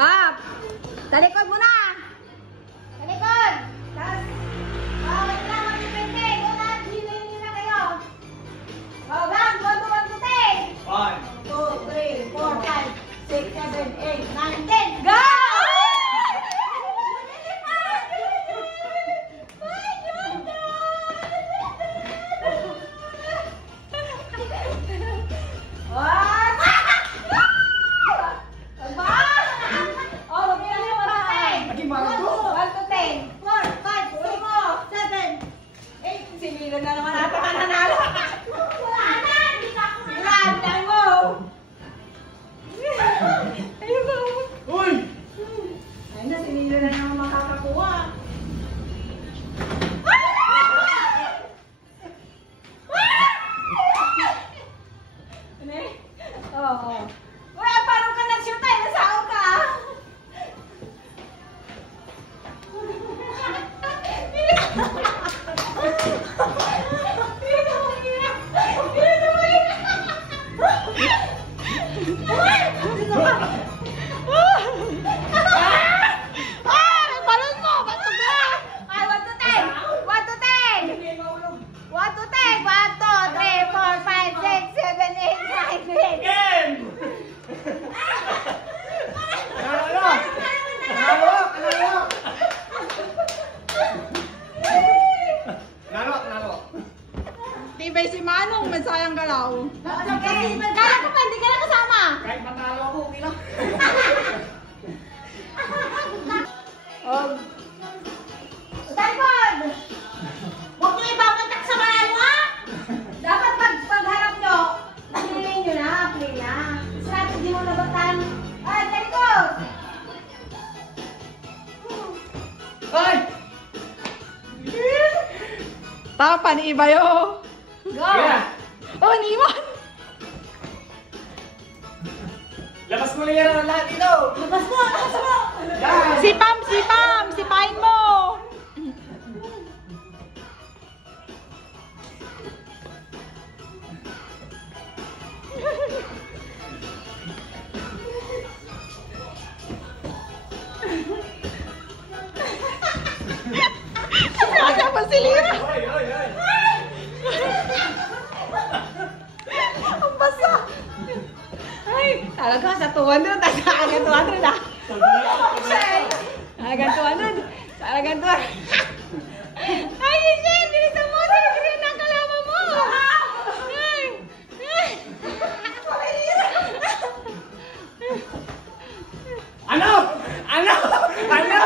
Up! Talikod mo na! Talikod! Tapos, wait lang, mag-depende. Go na, hinayin na kayo. Gang, 1 to 10. 1, 2, 3, 4, 5, 6, 7, 8, 9, 10. Go! Sinilan na naman ata ka nanalo. Wala na! Hindi ka ako nanalo mo! Ayun ba? Uy! Ayun na, sinilan na naman makakakuha. Ano eh? Oo. Uy, parang ka nag-shoot tayo. Nasao ka. Tibay si Manong, may sayang galaw. Okay, kala ko pa, hindi ka na kasama. Kahit matalo ako, okay lang. Talikod! Huwag nyo ibabatak sa malayo, ha? Dapat pagharap nyo, play nyo na, play na. Strategy mo na batan. Ay, talikod! Ay! Tapa ni Ibayo. Go! Yeah. Oh, niwan! Labas mo na yan ang lahat dito! Labas mo! Labas mo! Yeah. Sipam! Sipam! Sipain mo! Siya pa si Lina! Ang basa! Ay, talaga sa 200, talagang 200 ah! Talagang 200! Talagang 200! Ay, Michelle! Dito mo! Sinagrin ang kalama mo! Ay! Ano? Ano? Ano?